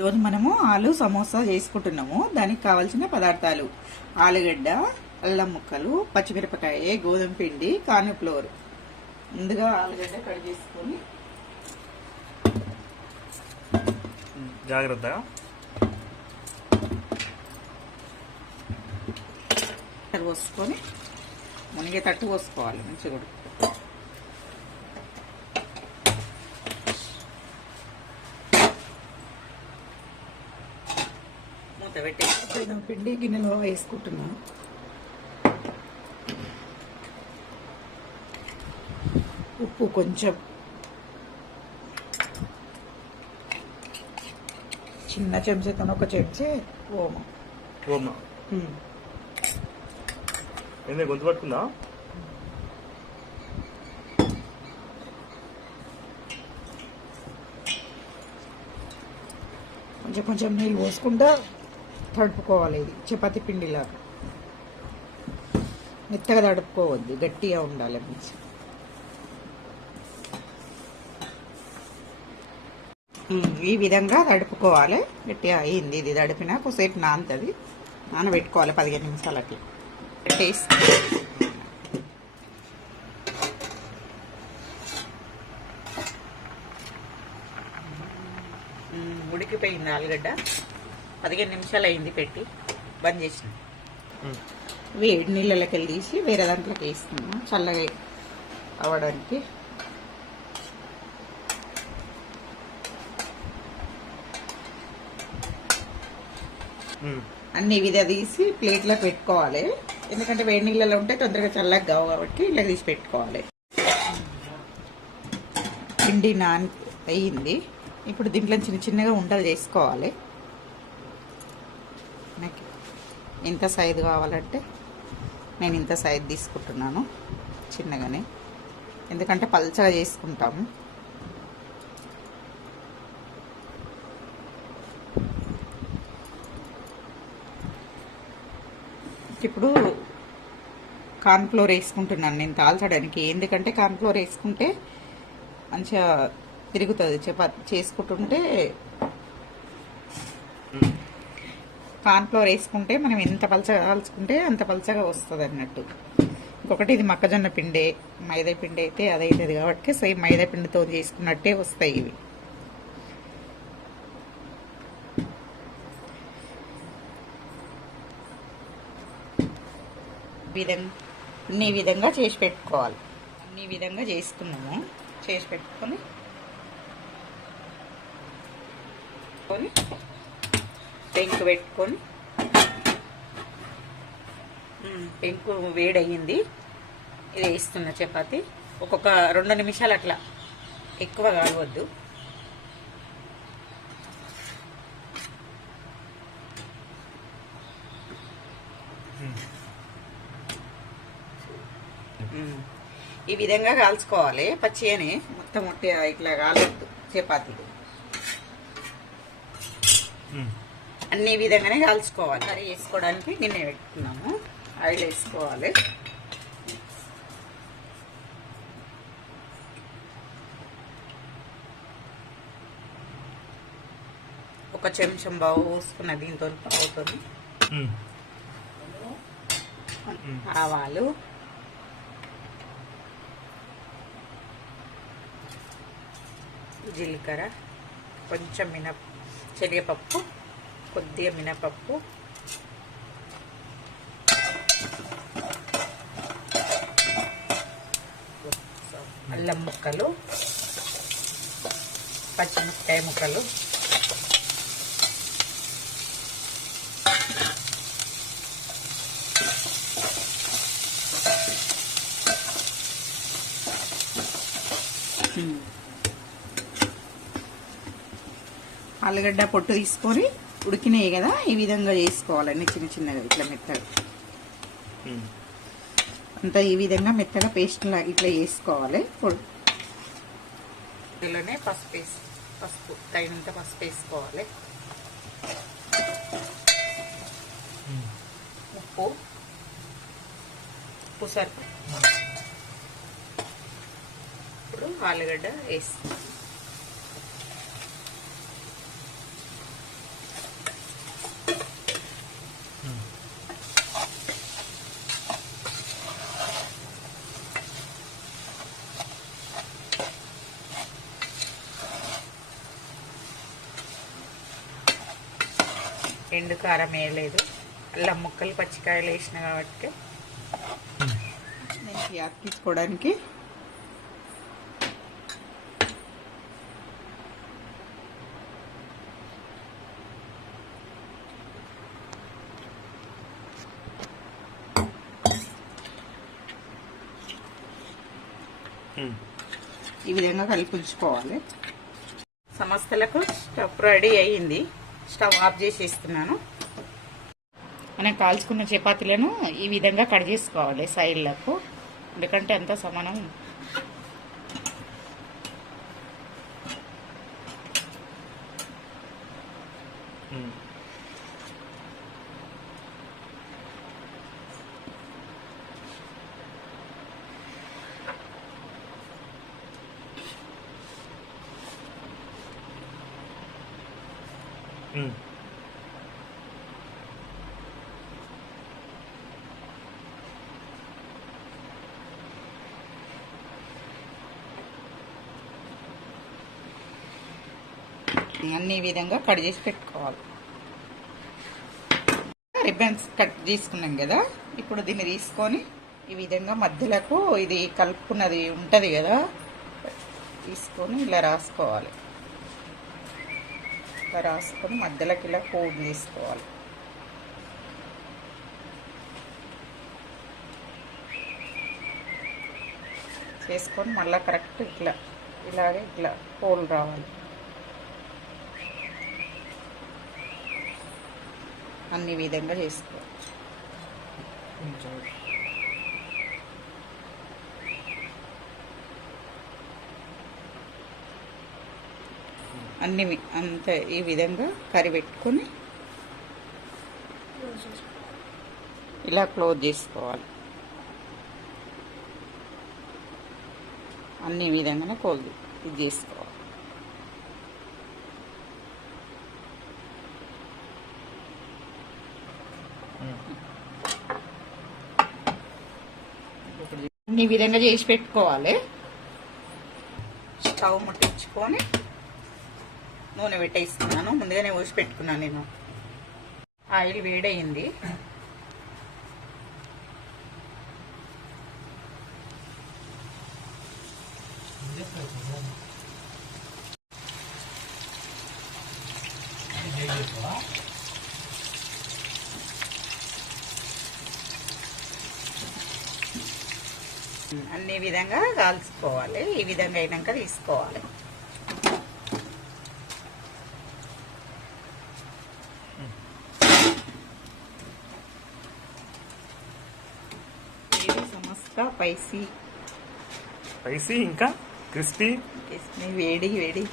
ఈరోజు మనము ఆలు సమోసా చేసుకుంటున్నాము. దానికి కావాల్సిన పదార్థాలు: ఆలుగడ్డ, అల్లం ముక్కలు, పచ్చిమిరపకాయ, గోధుమ పిండి, కార్న్ ఫ్లోర్. ముందుగా ఆలుగడ్డ కట్ చేసుకొని జాగ్రత్తగా పోసుకొని మునిగే తట్టు పోసుకోవాలి. మంచిగా మూత పెట్టి పిండి గిన్నెలో వేసుకుంటున్నాను. ఉప్పు కొంచెం, చిన్న చెంచాతో ఒక చెంచా ఓమా. గొంతు పట్టుకుందా? కొంచెం కొంచెం నీళ్ళు పోసుకుంటా తడుపుకోవాలి. ఇది చపాతీ పిండిలాగా మెత్తగా తడుపుకోవద్దు, గట్టిగా ఉండాలి. మంచి ఈ విధంగా తడుపుకోవాలి. గట్టిగా అయింది. ఇది తడిపినా కొద్దిసేపు నానుతుంది. నానబెట్టుకోవాలి 15 నిమిషాలకి. టేస్ట్ ఉడికిపోయింది. ఆలుగడ్డ 15 నిమిషాలు అయింది పెట్టి బంద్ చేసిన. వేడి నీళ్ళకి వెళ్ళి తీసి వేరే దాంట్లోకి వేస్తున్నాము చల్లగా అవ్వడానికి. అన్ని విధా తీసి ప్లేట్లోకి పెట్టుకోవాలి. ఎందుకంటే వేడి నీళ్ళలో ఉంటే తొందరగా చల్లగా కావు కాబట్టి ఇలా తీసి పెట్టుకోవాలి. పిండి నాన్ అయ్యింది. ఇప్పుడు దీంట్లో చిన్న చిన్నగా ఉండలు చేసుకోవాలి. నాకు ఎంత సైజు కావాలంటే నేను ఇంత సైజు తీసుకుంటున్నాను, చిన్నగానే. ఎందుకంటే పల్చగా చేసుకుంటాము. ఇప్పుడు కార్న్ ఫ్లోర్ వేసుకుంటున్నాను నేను తాల్చడానికి. ఎందుకంటే కార్న్ ఫ్లోర్ వేసుకుంటే మంచిగా తిరుగుతుంది. చపాతి చేసుకుంటుంటే కార్న్ ఫ్లోర్ వేసుకుంటే మనం ఎంత పలచగా కాల్చుకుంటే అంత పలచగా వస్తుంది అన్నట్టు. ఇంకొకటి ఇది మొక్కజొన్న పిండి, మైదా పిండి అయితే అదవుతుంది కాబట్టి సేమ్ మైదా పిండితో చేసుకున్నట్టే వస్తాయి ఇవి. అన్ని విధంగా చేసి పెట్టుకోవాలి. అన్ని విధంగా చేసుకున్నాము. చేసి పెట్టుకొని పెంకు పెట్టుకొని, పెంకు వేడయ్యింది. ఇది వేస్తున్న చపాతి ఒక్కొక్క 2 నిమిషాలు అట్లా, ఎక్కువ కావద్దు. ఈ విధంగా కాల్చుకోవాలి. పచ్చిగానే మొత్తం ఇట్లా కాలవద్దు చపాతీలు. అన్ని విధంగానే కాల్చుకోవాలి. కర్రీ వేసుకోవడానికి గిన్నె పెట్టుకున్నాము. ఆయిల్ వేసుకోవాలి. ఒక చెంచం బావు పోసుకున్న దీంతో అవుతుంది. ఆవాలు, జీలకర్ర, కొంచెం శనగపప్పు, కొద్దిగా మినపప్పు, అల్లం ముక్కలు, పచ్చిమిరపకాయ ముక్కలు, ఆలుగడ్డ పొట్టు తీసుకొని ఉడికినాయి కదా, ఈ విధంగా చేసుకోవాలండి. చిన్న చిన్నగా ఇట్లా మెత్తగా అంతా ఈ విధంగా మెత్తగా పేస్ట్ ఇట్లా చేసుకోవాలి. ఇందులోనే పసుపు తగినంత పసుపు వేసుకోవాలి. ఉప్పు సరిపో. ఇప్పుడు ఆలుగడ్డ వేసి ఎండు కారం వేయలేదు, అల్లం ముక్కలు పచ్చికాయలు వేసిన కాబట్టి నేను యాక్ తీసుకోవడానికి ఈ విధంగా కలిపి ఉంచుకోవాలి. సమస్తలకు స్టవ్ రెడీ అయ్యింది. స్టవ్ ఆఫ్ చేసేస్తున్నాను. మనం కాల్చుకున్న చపాతీలను ఈ విధంగా కట్ చేసుకోవాలి సైడ్లకు, ఎందుకంటే అంతా సమానం. అన్ని విధంగా కట్ చేసి పెట్టుకోవాలి. రిబ్బన్స్ కట్ చేసుకున్నాం కదా, ఇప్పుడు దీన్ని తీసుకొని ఈ విధంగా మధ్యలకు ఇది కలుపుకున్నది ఉంటుంది కదా, తీసుకొని ఇలా రాసుకోవాలి. ఇలా రాసుకొని మధ్యలోకి ఇలా ఫోల్డ్ చేసుకోవాలి. చేసుకొని మళ్ళీ కరెక్ట్ ఇలాగే ఇట్లా ఫోల్డ్ రావాలి. అన్ని విధంగా చేసుకోవాలి. అన్ని అంతే ఈ విధంగా కర్రీ పెట్టుకొని ఇలా క్లోజ్ చేసుకోవాలి. అన్ని విధంగానే ఇది చేసుకోవాలి. ఈ విధంగా చేసి పెట్టుకోవాలి. స్టవ్ ముట్టించుకొని నూనె పెట్టేస్తున్నాను. ముందుగానే పోసి పెట్టుకున్నాను నేను. ఆయిల్ వేడయింది. అన్ని విధంగా కాల్చుకోవాలి. ఈ విధంగా అయినాక తీసుకోవాలి. సమోసా స్పైసీ ఇంకా క్రిస్పీ వేడి వేడి